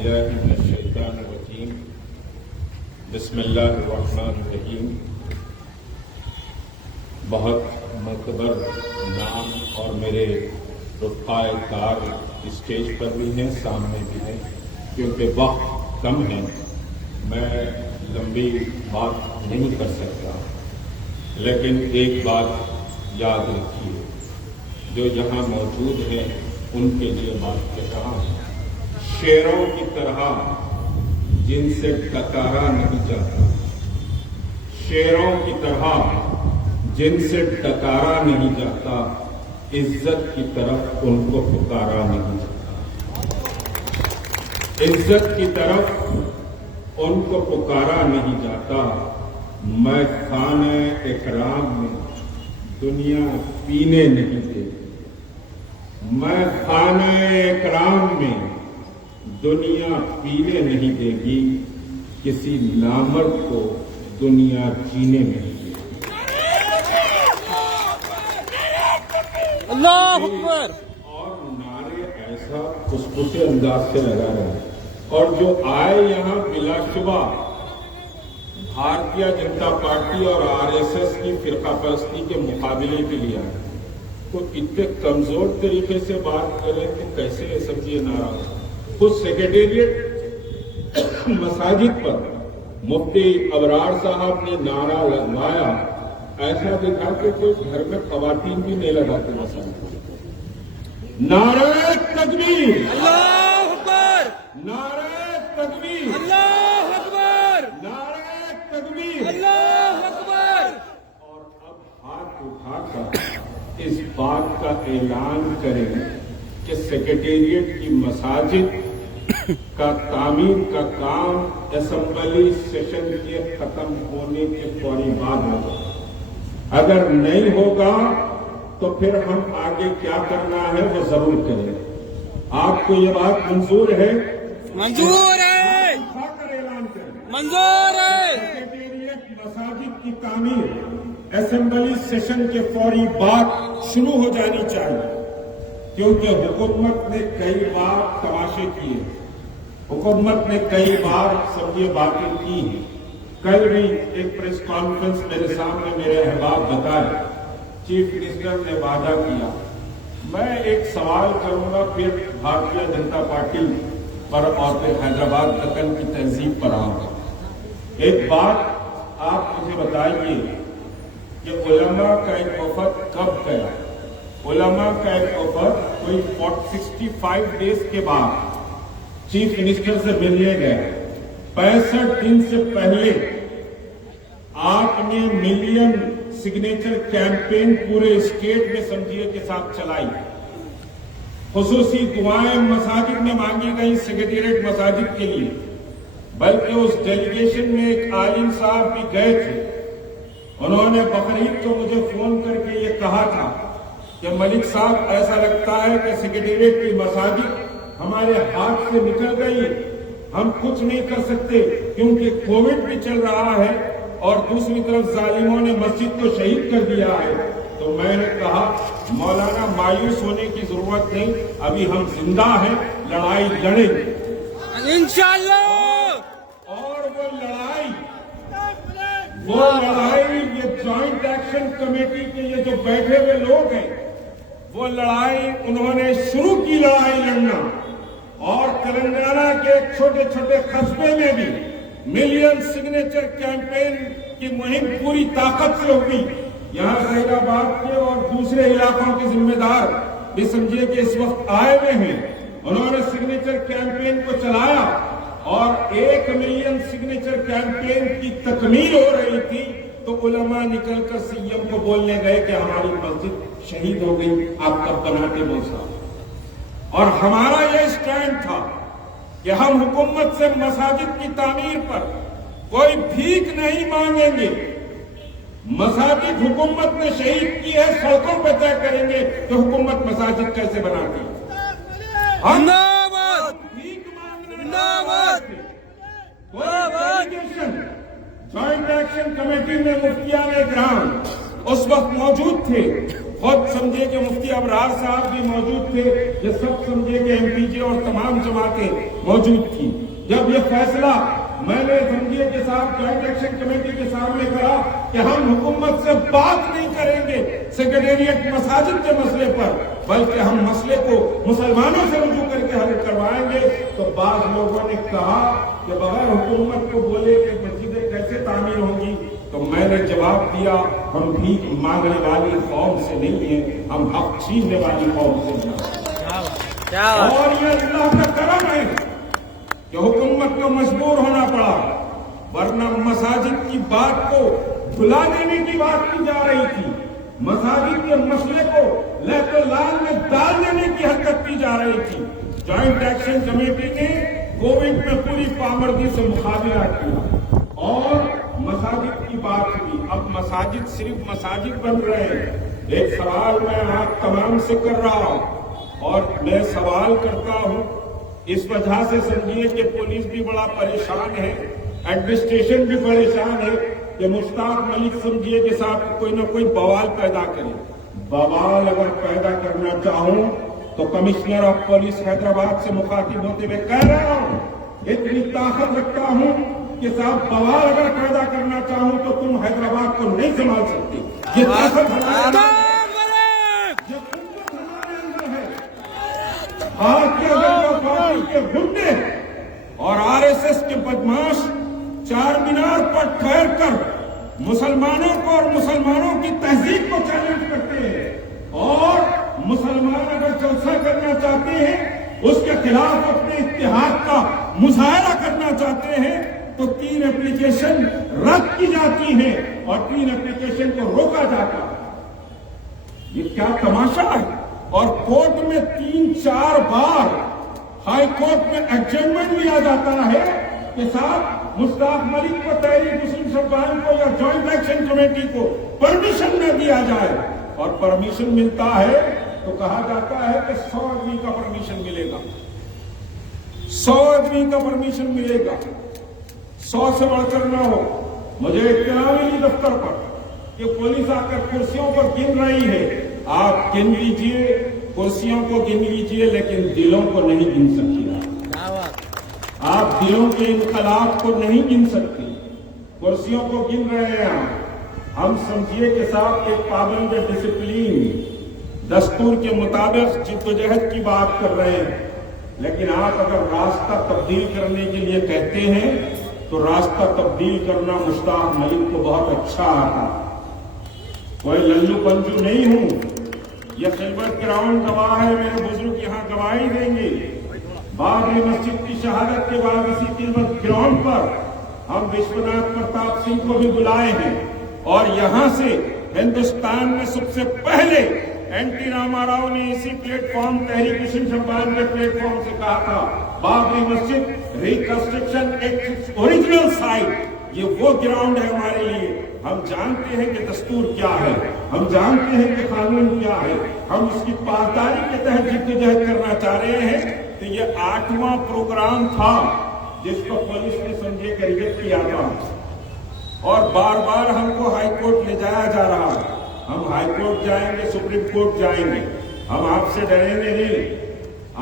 باللہ من الشیطان الرجیم بسم اللہ الرحمن الرحیم۔ بہت معتبر نام اور میرے رفقائے کار اسٹیج پر بھی ہیں، سامنے بھی ہیں، کیونکہ وقت کم ہے میں لمبی بات نہیں کر سکتا، لیکن ایک بات یاد رکھیے، جو یہاں موجود ہیں ان کے لیے بات کر رہا ہوں۔ شیروں کی طرح جن سے ڈکارا نہیں جاتا، شیروں کی طرح جن سے ڈکارا نہیں جاتا، عزت کی طرف ان کو پکارا نہیں جاتا، عزت کی طرف ان کو پکارا نہیں جاتا۔ میں خانہ اکرام میں دنیا پینے نہیں دے گی، میں خانہ اکرام میں دنیا پینے نہیں دے گی، کسی نامرد کو دنیا جینے نہیں دے گی۔ اللہ اکبر۔ اور نعرے ایسا خوشبوسے انداز سے لگا رہے ہیں، اور جو آئے یہاں بلا شبہ بھارتیہ جنتا پارٹی اور RSS کی فرقہ پرستی کے مقابلے کے لیے آئے، تو اتنے کمزور طریقے سے بات کریں کہ کیسے یہ سب یہ نعرہ ہو۔ خود سیکریٹریٹ مساجد پر مفتی ابرار صاحب نے نعرہ لگوایا، ایسا دکھا کہ کوئی گھر میں خواتین بھی نہیں لگاتے مساجد۔ نعرہ تکبیر، اللہ اکبر، نعرہ تکبیر، اللہ اکبر، نعرہ تکبیر۔ اللہ اکبر۔ اور اب ہاتھ اٹھا کر اس بات کا اعلان کریں کہ سیکریٹریٹ کی مساجد کا تعمیر کا کام اسمبلی سیشن کے ختم ہونے کے فوری بعد ہوگا۔ اگر نہیں ہوگا تو پھر ہم آگے کیا کرنا ہے وہ ضرور کریں۔ آپ کو یہ بات منظور ہے؟ منظور ہے، اٹھا کر اعلان کریں۔ منظور ہے۔ سیکریٹریٹ مساجد کی تعمیر اسمبلی سیشن کے فوری بعد شروع ہو جانی چاہیے، کیونکہ حکومت نے کئی بار تماشے کیے، حکومت نے کئی بار سب یہ باتیں کی ہیں۔ کل بھی ایک پریس کانفرنس میرے سامنے میرے احباب بتائے، چیف منسٹر نے وعدہ کیا۔ میں ایک سوال کروں گا، پھر بھارتیہ جنتا پارٹی پر اور پھر حیدرآباد دکن کی تہذیب پر آؤں گا۔ ایک بات آپ مجھے بتائیے کہ علماء کا ایک وفد کب گیا؟ علماء کا ایک وفد کوئی 65 ڈیز کے بعد چیف منسٹر سے ملنے گئے۔ 65 دن سے پہلے آپ نے ملین سگنیچر کیمپین پورے اسٹیٹ میں سمجھیے کے ساتھ چلائی۔ خصوصی دعائیں مساجد میں مانگی گئی سیکریٹریٹ مساجد کے لیے، بلکہ اس ڈیلیگیشن میں ایک عالم صاحب بھی گئے تھے۔ انہوں نے بقرعید کو مجھے فون کر کے یہ کہا تھا کہ ملک صاحب ایسا لگتا ہے کہ سیکریٹریٹ کی مساجد ہمارے ہاتھ سے نکل گئی، ہم کچھ نہیں کر سکتے کیونکہ کووڈ بھی چل رہا ہے اور دوسری طرف ظالموں نے مسجد کو شہید کر دیا ہے۔ تو میں نے کہا مولانا مایوس ہونے کی ضرورت نہیں، ابھی ہم زندہ ہیں، لڑائی لڑیں گے انشاءاللہ۔ اور وہ لڑائی یہ جوائنٹ ایکشن کمیٹی کے یہ جو بیٹھے ہوئے لوگ ہیں، وہ لڑائی انہوں نے شروع کی لڑائی لڑنا، اور تلنگانہ کے چھوٹے چھوٹے قصبے میں بھی ملین سگنیچر کیمپین کی مہم پوری طاقت سے ہوئی۔ یہاں ظہیر آباد کے اور دوسرے علاقوں کے ذمہ دار بھی سمجھیے کہ اس وقت آئے ہوئے ہیں۔ انہوں نے سگنیچر کیمپین کو چلایا، اور 1 ملین سگنیچر کیمپین کی تکمیل ہو رہی تھی تو علماء نکل کر CM کو بولنے گئے کہ ہماری مسجد شہید ہو گئی، آپ کب بناتے موسیٰ۔ اور ہمارا یہ اسٹینڈ تھا کہ ہم حکومت سے مساجد کی تعمیر پر کوئی بھیک نہیں مانگیں گے۔ مساجد حکومت نے شہید کی ہے، سڑکوں پہ طے کریں گے کہ حکومت مساجد کیسے بناتی ہے۔ ہم بھیک مانگنے جوائنٹ ایکشن کمیٹی میں مفتیان اکرام اس وقت موجود تھے، خود سمجھے کہ مفتی ابرار صاحب بھی موجود تھے، یہ سب سمجھے کہ MPJ اور تمام جماعتیں موجود تھی۔ جب یہ فیصلہ میں نے سمجھے کہ صاحب جوائنٹ ایکشن کمیٹی کے سامنے کرا کہ ہم حکومت سے بات نہیں کریں گے سیکریٹریٹ مساجد کے مسئلے پر، بلکہ ہم مسئلے کو مسلمانوں سے رجوع کر کے حل کروائیں گے، تو بعض لوگوں نے کہا کہ بغیر حکومت کو بولے کہ مسجدیں کیسے تعمیر ہوں گی، تو میں نے جواب دیا ہم بھیک مانگنے والی قوم سے نہیں ہیں، ہم حق چھیننے والی قوم سے ہیں۔ اور یہ اللہ کا کرم ہے کہ حکومت کو مجبور ہونا پڑا، ورنہ مساجد کی بات کو بھلا دینے کی بات کی جا رہی تھی، مساجد کے مسئلے کو لہت و لال میں ڈال دینے کی حرکت کی جا رہی تھی۔ جوائنٹ ایکشن کمیٹی نے کووڈ میں پوری پامردی سے مقابلہ کیا اور مساجد کی بات ہوئی۔ اب مساجد صرف مساجد بن رہے ہیں۔ ایک سوال میں آپ تمام سے کر رہا ہوں اور میں سوال کرتا ہوں، اس وجہ سے سمجھیے کہ پولیس بھی بڑا پریشان ہے، ایڈمنسٹریشن بھی پریشان ہے کہ مشتاق ملک سمجھیے کہ صاحب کوئی نہ کوئی بوال پیدا کرے۔ بوال اگر پیدا کرنا چاہوں تو کمشنر آف پولیس حیدرآباد سے مخاطب ہوتے ہوئے کہہ رہا ہوں، اتنی طاقت رکھتا ہوں کہ صاحب بوال اگر پیدا کرنا چاہوں تو تم حیدرآباد کو نہیں سنبھال سکتے۔ یہ طاقت ہمارے بھارتیہ جنتا پارٹی کے گنڈے اور RSS کے بدماش چار مینار پر ٹھہر کر مسلمانوں کو اور مسلمانوں کی تہذیب کو چیلنج کرتے ہیں، اور مسلمان اگر جلسہ کرنا چاہتے ہیں، اس کے خلاف اپنے اتحاد کا مظاہرہ کرنا چاہتے ہیں، تو 3 اپلیکیشن رد کی جاتی ہیں اور 3 اپلیکیشن کو روکا جاتا ہے۔ یہ کیا تماشا ہے؟ اور کورٹ میں 3-4 بار ہائی کورٹ میں ایڈجرنمنٹ لیا جاتا ہے کہ صاحب مشتاق ملک کو، تحریک مسلم شبان کو یا جوائنٹ ایکشن کمیٹی کو پرمیشن نہ دیا جائے، اور پرمیشن ملتا ہے تو کہا جاتا ہے کہ 100 آدمی کا پرمیشن ملے گا، 100 آدمی کا پرمیشن ملے گا، 100 سے بڑھ کر نہ ہو۔ مجھے اطلاع ملی دفتر پر کہ پولیس آ کر کرسیوں پر گن رہی ہے۔ آپ گن لیجئے، کرسیوں کو گن لیجئے، لیکن دلوں کو نہیں گن سکتی۔ آپ دلوں کے انقلاب کو نہیں گن سکتی، کرسیوں کو گن رہے ہیں۔ ہم سمجھیے کہ صاحب ایک پابند ڈسپلین دستور کے مطابق جدوجہد کی بات کر رہے ہیں، لیکن آپ اگر راستہ تبدیل کرنے کے لیے کہتے ہیں تو راستہ تبدیل کرنا مشتاق ملک کو بہت اچھا آتا، کوئی للو پنجو نہیں ہوں۔ یہ خلوت گراؤنڈ گواہ ہے، میرے بزرگ یہاں گواہی دیں گے۔ بابری مسجد کی شہادت کے بعد اسی خلوت گراؤنڈ پر ہم وشوناتھ پرتاپ سنگھ کو بھی بلائے ہیں، اور یہاں سے ہندوستان میں سب سے پہلے این ٹی راما راؤ نے اسی پلیٹ فارم تحریک مسلم شبان کے پلیٹ فارم سے کہا تھا بابری مسجد ریکنسٹرکشن ایٹ اوریجنل سائٹ، یہ وہ گراؤنڈ ہے ہمارے لیے۔ ہم جانتے ہیں کہ دستور کیا ہے، ہم جانتے ہیں کہ قانون کیا ہے، ہم اس کی پاسداری کے تحت جدوجہد کرنا چاہ رہے ہیں۔ تو یہ 8واں پروگرام تھا جس کو پولیس نے سمجھے کہ ریجیکٹ کیا تھا، اور بار بار ہم کو ہائی کورٹ لے جایا جا رہا ہے۔ ہم ہائی کورٹ جائیں گے، سپریم کورٹ جائیں گے، ہم آپ سے ڈریں گے نہیں۔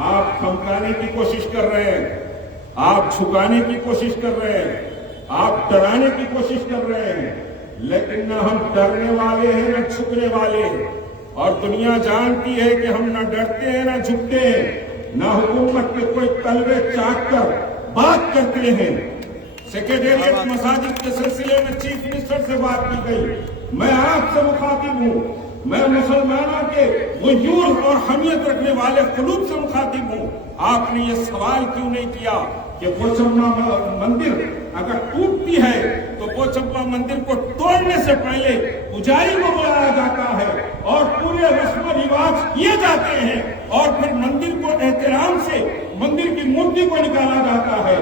آپ دھمکانے کی کوشش کر رہے ہیں، آپ جھکانے کی کوشش کر رہے ہیں، آپ ڈرانے کی کوشش کر رہے ہیں، لیکن نہ ہم ڈرنے والے ہیں نہ جھکنے والے ہیں، اور دنیا جانتی ہے کہ ہم نہ ڈرتے ہیں نہ جھکتے ہیں، نہ حکومت کے کوئی تلوے چاٹ کر بات کرتے ہیں۔ سیکریٹریٹ مساجد کے سلسلے میں چیف منسٹر سے بات کی گئی، میں آپ سے مخاطب ہوں، میں مسلمانوں کے غیور اور حمیت رکھنے والے قلوب سے مخاطب ہوں۔ آپ نے یہ سوال کیوں نہیں کیا کہ پوچمپا مندر اگر ٹوٹتی ہے تو پوچمپا مندر کو توڑنے سے پہلے پجاری کو بلایا جاتا ہے اور پورے رسم و رواج کیے جاتے ہیں، اور پھر مندر کو احترام سے مندر کی مورتی کو نکالا جاتا ہے،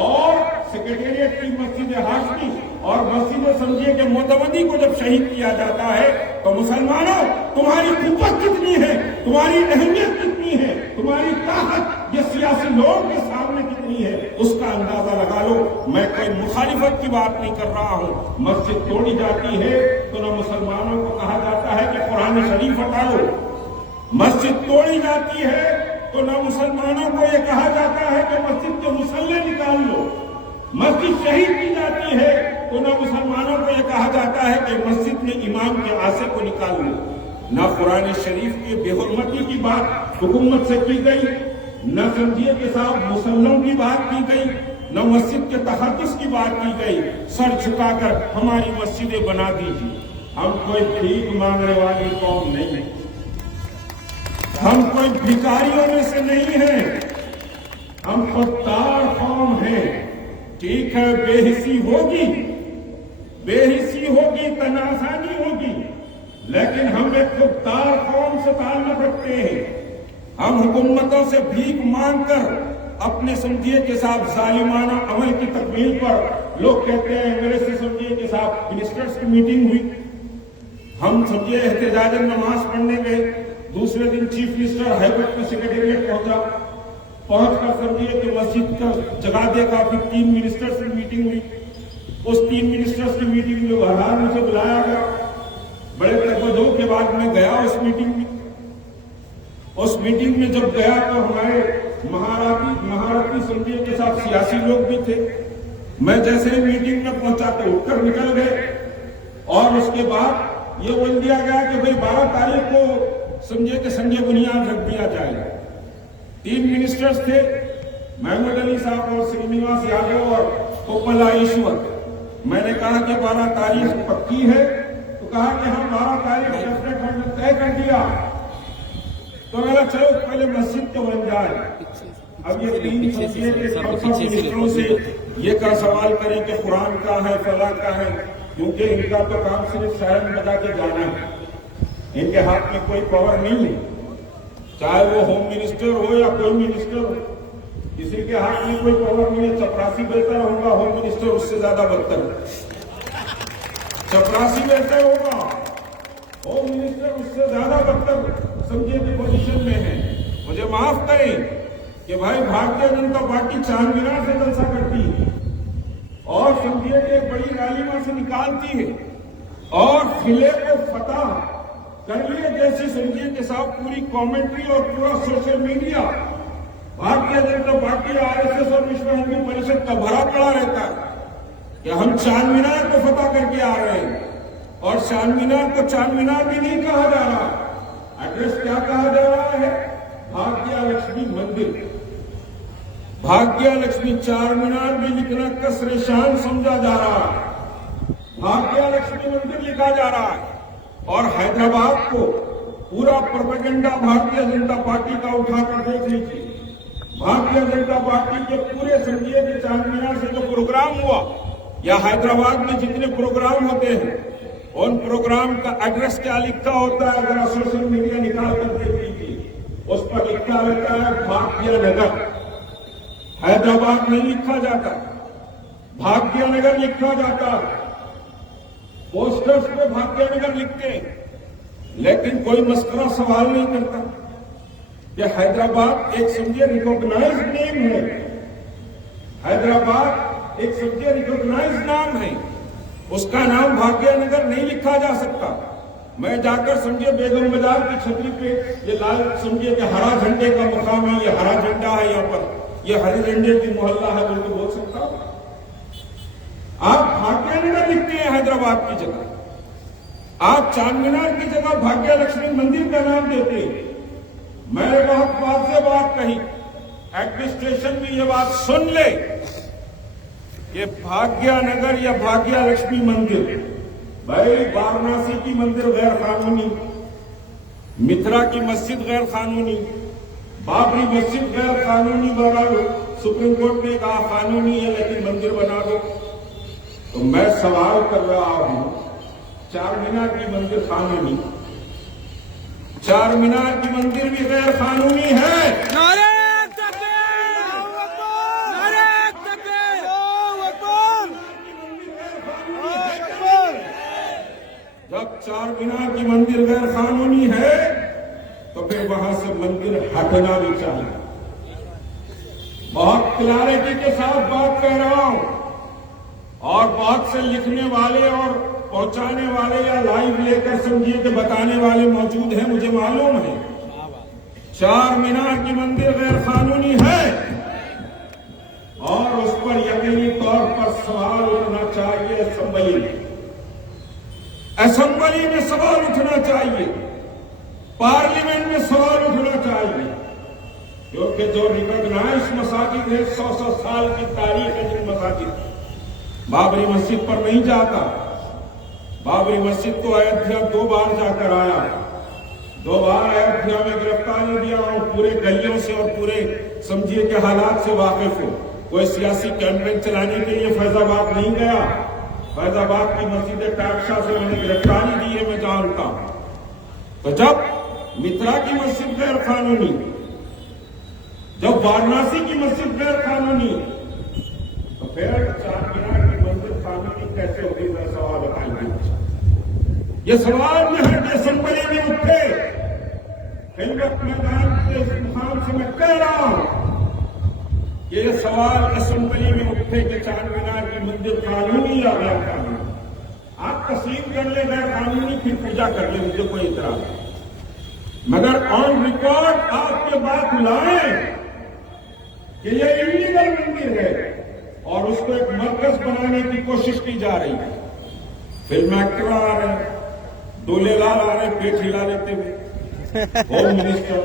اور سیکریٹریٹ کی مسجد ہاشمی اور مسجد سمجھیے کہ معتمدی کو جب شہید کیا جاتا ہے تو مسلمانوں تمہاری قوت کتنی ہے، تمہاری اہمیت کتنی ہے، تمہاری طاقت یہ سیاسی لوگوں کے سامنے کتنی ہے، اس کا اندازہ لگا لو۔ میں کوئی مخالفت کی بات نہیں کر رہا ہوں. مسجد توڑی جاتی ہے تو نہ مسلمانوں کو کہا جاتا ہے کہ قرآن شریف ہٹاؤ. مسجد توڑی جاتی ہے تو نہ مسلمانوں کو یہ کہا جاتا ہے کہ مسجد کے مصلے نکال لو. مسجد شہید کی جاتی ہے تو نہ مسلمانوں کو یہ کہا جاتا ہے کہ مسجد میں امام کے عاصے کو نکال لو. نہ قرآن شریف کی بے حرمتی کی بات حکومت سے کی گئی، نہ سمجھیے کے ساتھ مسلموں کی بات کی گئی، نہ مسجد کے تحفظ کی بات کی گئی. سر جھکا کر ہماری مسجدیں بنا دیجیے. ہم کوئی بھیک مانگنے والی قوم نہیں ہے، ہم کوئی بھکاریوں میں سے نہیں ہیں، ہم خوددار قوم ہیں. ٹھیک ہے، بے حسی ہوگی، تنازعی ہوگی، لیکن ہم ایک خوددار قوم سے تعلق رکھتے ہیں. ہم حکومتوں سے بھیک مانگ کر اپنے سمجھیے کے ساتھ ظالمانہ عمل کی تکمیل پر لوگ کہتے ہیں میرے سے سمجھیے کے ساتھ منسٹرز کی میٹنگ ہوئی، ہم سمجھیے احتجاجاً نماز پڑھنے گئے، دوسرے دن چیف منسٹر ہائی کورٹ کے سیکریٹریٹ پہنچ کر سمجھیے کہ مسجد کا جگہ دیکھا، پھر 3 منسٹرز کی میٹنگ ہوئی. اس 3 منسٹرز کی میٹنگ میں بہرحال مجھے بلایا گیا. بڑے تجدید کے بعد میں گیا اس میٹنگ میں. اس میٹنگ میں جب گیا تو ہمارے مہارتی سمجھیے کے ساتھ سیاسی لوگ بھی تھے. میں جیسے ہی میٹنگ میں پہنچا تو اٹھ کر نکل گئے، اور اس کے بعد یہ بول دیا گیا کہ بھئی 12 تاریخ کو سمجھے کہ سنگ بنیاد رکھ دیا جائے. 3 منسٹرز تھے، محمود علی صاحب اور سرینیواس یادو اور کوپلا ایشور. میں نے کہا کہ 12 تاریخ پکی ہے، تو کہا کہ ہم 12 تاریخ ڈیفینیٹ ہم نے طے کر دیا. تو میں نے چلو پہلے مسجد تو بن جائے. اب یہ 3 سمجھیے کہ سب منسٹروں سے یہ کا سوال کریں کہ قرآن کا ہے، فلاں کا ہے، کیونکہ ان کا تو کام صرف سائرن بجا کے جانا ہے. ان کے ہاتھ میں کوئی پاور نہیں ہے، چاہے وہ ہوم منسٹر ہو یا کوئی منسٹر ہو، کسی کے ہاتھ میں کوئی پاور نہیں ہے. چپراسی بہتر ہوگا، ہوم منسٹر اس سے زیادہ بدتر ہے. چپراسی بہتر ہوگا، ہوم منسٹر اس سے زیادہ بدتر سمجھے کی پوزیشن میں ہے. مجھے معاف کریں کہ بھائی بھارتیہ جنتا پارٹی چار مینار سے جلسہ کرتی ہے اور سمجھیے کہ ایک بڑی ریلی میں سے نکالتی ہے، اور قلعے کو فتح کر لیے جیسی سمجھیے کے ساتھ پوری کامنٹری اور پورا social media Bharatiya Janata party, RSS اور وشو ہندو پریشد کا بھرا پڑا رہتا ہے کہ ہم چار مینار کو فتح کر کے آ رہے ہیں. اور چار مینار کو چار مینار بھی نہیں کہا جا رہا، ایڈریس کیا کہا جا رہا ہے؟ بھاگیہ لکشمی مندر. بھاگیہ لکشمی، چار مینار بھی لکھنا کسر شان سمجھا جا رہا ہے، بھاگیہ لکشمی مندر لکھا جا رہا ہے. اور حیدرآباد کو پورا پروپیگنڈا بھارتیہ جنتا پارٹی کا اٹھا کر دیکھ لیجیے. بھارتیہ جنتا پارٹی کے پورے سمجھیے کہ چار مینار سے جو پروگرام ہوا یا حیدرآباد میں جتنے پروگرام ہوتے ہیں ان پروگرام کا ایڈریس کیا لکھا ہوتا ہے؟ اگر سوشل میڈیا نکال کر دیکھ لیجیے، اس پر لکھا رہتا ہے بھاگیہ نگر. حیدرآباد نہیں لکھا جاتا، بھاگیہ نگر لکھا جاتا. پوسٹرز پہ بھاگیہ نگر لکھتے ہیں، لیکن کوئی مسکرا سوال نہیں کرتا کہ حیدرآباد ایک سمجھے ریکوگنائزڈ نیم ہے. حیدرآباد ایک سمجھے ریکوگنائزڈ نام ہے، اس کا نام بھاگیہ نگر نہیں لکھا جا سکتا. میں جا کر سمجھے بیگم بازار کی چھتری پہ یہ لال سمجھے کہ ہرا جھنڈے کا مقام ہے، یہ ہرا جھنڈا ہے، یہاں پر یہ ہرے جھنڈے کی محلہ ہے بول کے بول سکتا ہوں. آپ بھاگیہ نگر لکھتے ہیں حیدرآباد کی جگہ، آپ چار مینار کی جگہ بھاگیہ لکشمی مندر کا نام دیتے ہیں. میں نے بہت واضح بات کہی، ایڈمنسٹریشن بھی یہ بات سن لے کہ بھاگیہ نگر یا بھاگیہ لکشمی مندر، بھائی وارانسی کی مندر غیر قانونی، متھرا کی مسجد غیر قانونی، بابری مسجد غیر قانونی بنا دو. سپریم کورٹ نے کہا قانونی ہے لیکن مندر بنا دو. تو میں سوال کر رہا ہوں، چار مینار کی مندر قانونی، چار مینار کی مندر بھی غیر قانونی ہے. نعرہ تکبیر! نعرہ تکبیر! جب چار مینار کی مندر غیر قانونی ہے تو پھر وہاں سے مندر ہٹنا بھی چاہیے. بہت کلیئرٹی کے ساتھ بات کہہ رہا ہوں، اور بہت سے لکھنے والے اور پہنچانے والے یا لائیو لے کر سمجھیے کہ بتانے والے موجود ہیں، مجھے معلوم ہے 4 مینار کی مندر غیر قانونی ہے اور اس پر یقینی طور پر سوال اٹھنا چاہیے۔ اسمبلی میں سوال اٹھنا چاہیے، پارلیمنٹ میں سوال اٹھنا چاہیے، کیونکہ جو ریکگنائز مساجد ہے 100 سال کی تاریخ ہے جن مساجد، بابری مسجد پر نہیں جاتا۔ بابری مسجد تو ایودھیا 2 بار جا کر آیا، 2 بار ایودھیا میں گرفتاری دیا اور پورے گلیوں سے اور پورے سمجھیے کہ حالات سے واقف ہو۔ کوئی سیاسی کیمپین چلانے کے لیے فیض آباد نہیں گیا۔ فیض آباد کی مسجد ٹاکشا سے میں نے گرفتاری دی ہے، میں جانتا ہوں۔ تو جب مترا کی مسجد غیر قانونی، جب وارانسی کی مسجد غیر قانونی، تو پھر 4 مینار کی مسجد قانونی کیسے ہوگی؟ میں سوال بتائیں گے۔ یہ سوال میں ہر اسمبلی میں اٹھے، کئی وقت میدان کے اس مقام سے میں کہہ رہا ہوں کہ یہ سوال اسمبلی میں اٹھے کہ 4 مینار کی مندر قانونی یا غیر قانونی۔ آپ تسلیم کر لیں غیر قانونی، پھر پوجا کر لیں، مجھے کوئی اعتراض نہیں، مگر آن ریکارڈ آپ کے بات لائیں کہ یہ انلیگل مندر ہے اور اس کو ایک مرکز بنانے کی کوشش کی جا رہی ہے۔ فلم ایکٹر آ رہے ہیں، ڈولے لال آ رہے ہیں پیٹ ہلا لیتے ہوئے، ہوم منسٹر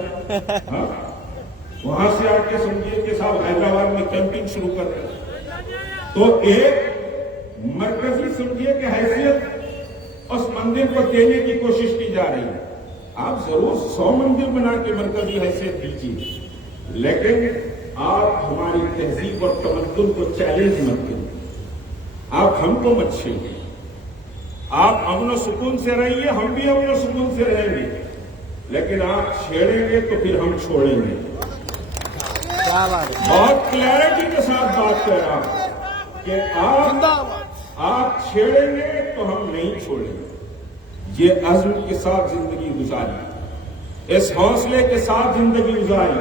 وہاں سے آ کے سمجھیے کہ صاحب حیدرآباد میں کیمپنگ شروع کر رہے ہیں۔ تو ایک مرکزی سمجھیے کہ حیثیت اس مندر کو دینے کی کوشش کی جا رہی ہے۔ آپ ضرور 100 مندر بنا کے مرکزی حیثیت دیجیے، لیکن آپ ہماری تہذیب اور تمدن کو چیلنج مت کریں، آپ ہم کو مت چھیڑیں۔ آپ امن و سکون سے رہیے، ہم بھی امن و سکون سے رہیں گے، لیکن آپ چھیڑیں گے تو پھر ہم چھوڑیں گے۔ بہت کلیئرٹی کے ساتھ بات کر رہا ہوں کہ آپ چھیڑیں گے تو ہم نہیں چھوڑیں گے۔ یہ عزم کے ساتھ زندگی گزاری، اس حوصلے کے ساتھ زندگی گزاری۔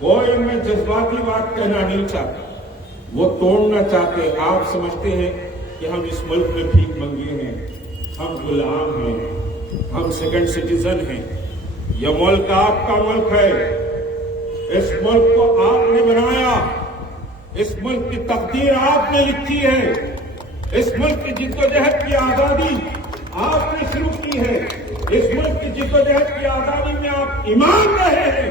کوئی میں جذباتی بات کہنا نہیں چاہتا، وہ توڑنا چاہتے۔ آپ سمجھتے ہیں کہ ہم اس ملک میں بھیک منگے ہیں، ہم غلام ہیں، ہم سیکنڈ سٹیزن ہیں۔ یہ ملک آپ کا ملک ہے، اس ملک کو آپ نے بنایا، اس ملک کی تقدیر آپ نے لکھی ہے، اس ملک کی جدوجہد کی آزادی آپ نے شروع کی ہے، اس ملک کی جدوجہد کی آزادی میں آپ ایمان رہے ہیں،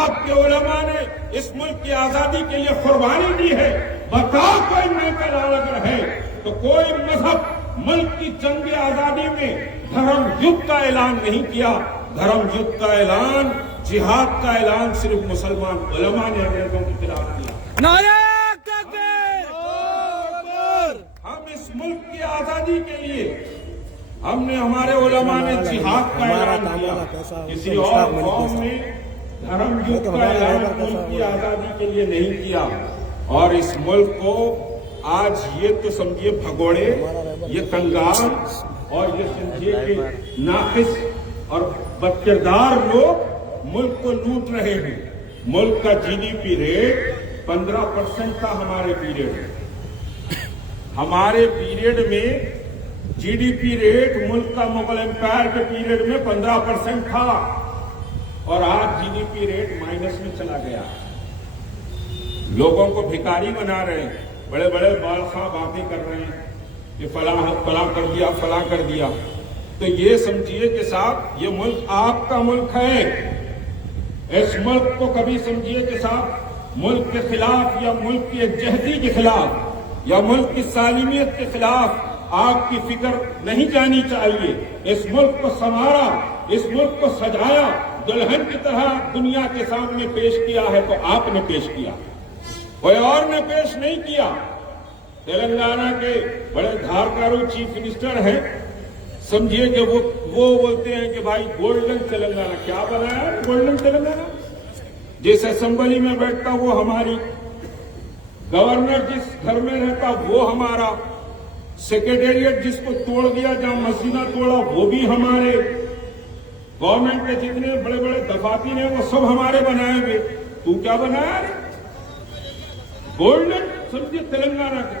آپ کے علماء نے اس ملک کی آزادی کے لیے قربانی دی ہے۔ بتاؤ کوئی ملک اگر ہے تو کوئی مذہب ملک کی جنگ آزادی میں دھرم یدھ کا اعلان نہیں کیا۔ دھرم یدھ کا اعلان، جہاد کا اعلان صرف مسلمان علماء نے انگریزوں کے خلاف کیا۔ نعرہ تکبیر! ہم اس ملک کی آزادی کے لیے ہم نے، ہمارے علماء نے جہاد کا اعلان کیا۔ کسی اور قوم نے دھرم یدھ کا اعلان ملک کی آزادی کے لیے نہیں کیا۔ اور اس ملک کو آج یہ تو سمجھیے بھگوڑے، یہ کنگال اور یہ سمجھیے کہ ناقص اور بدکردار لوگ ملک کو لوٹ رہے ہیں۔ ملک کا جی ڈی پی ریٹ 15% تھا ہمارے پیریڈ میں۔ ہمارے پیریڈ میں جی ڈی پی ریٹ ملک کا مغل امپائر کے پیریڈ میں 15% تھا، اور آج G D P rate minus میں چلا گیا۔ لوگوں کو بھکاری بنا رہے ہیں، بڑے بڑے بالخواہ باتیں کر رہے ہیں کہ فلاں کر دیا، فلاں کر دیا۔ تو یہ سمجھیے کہ صاحب یہ ملک آپ کا ملک ہے۔ اس ملک کو کبھی سمجھیے کہ صاحب ملک کے خلاف یا ملک کی یکجہتی کے خلاف یا ملک کی سالمیت کے خلاف آپ کی فکر نہیں جانی چاہیے۔ اس ملک کو سنوارا، اس ملک کو سجایا، دلہن کی طرح دنیا کے سامنے پیش کیا ہے تو آپ نے پیش کیا، کوئی اور نے پیش نہیں کیا۔ تلنگانہ کے بڑے دھارکارو چیف منسٹر ہیں، سمجھیے کہ وہ بولتے ہیں کہ بھائی گولڈن تلنگانہ کیا بنایا ہے؟ گولڈن تلنگانہ جس اسمبلی میں بیٹھتا وہ ہماری، گورنر جس گھر میں رہتا وہ ہمارا، سیکریٹریٹ جس کو توڑ دیا، جہاں مسجدہ توڑا وہ بھی ہمارے، گورنمنٹ کے جتنے بڑے بڑے دفاتر ہیں وہ سب ہمارے بنائے ہوئے۔ تو کیا بنایا ہے؟ گولڈن سمجھیے تلنگانہ کا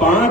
5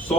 100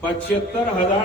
75,000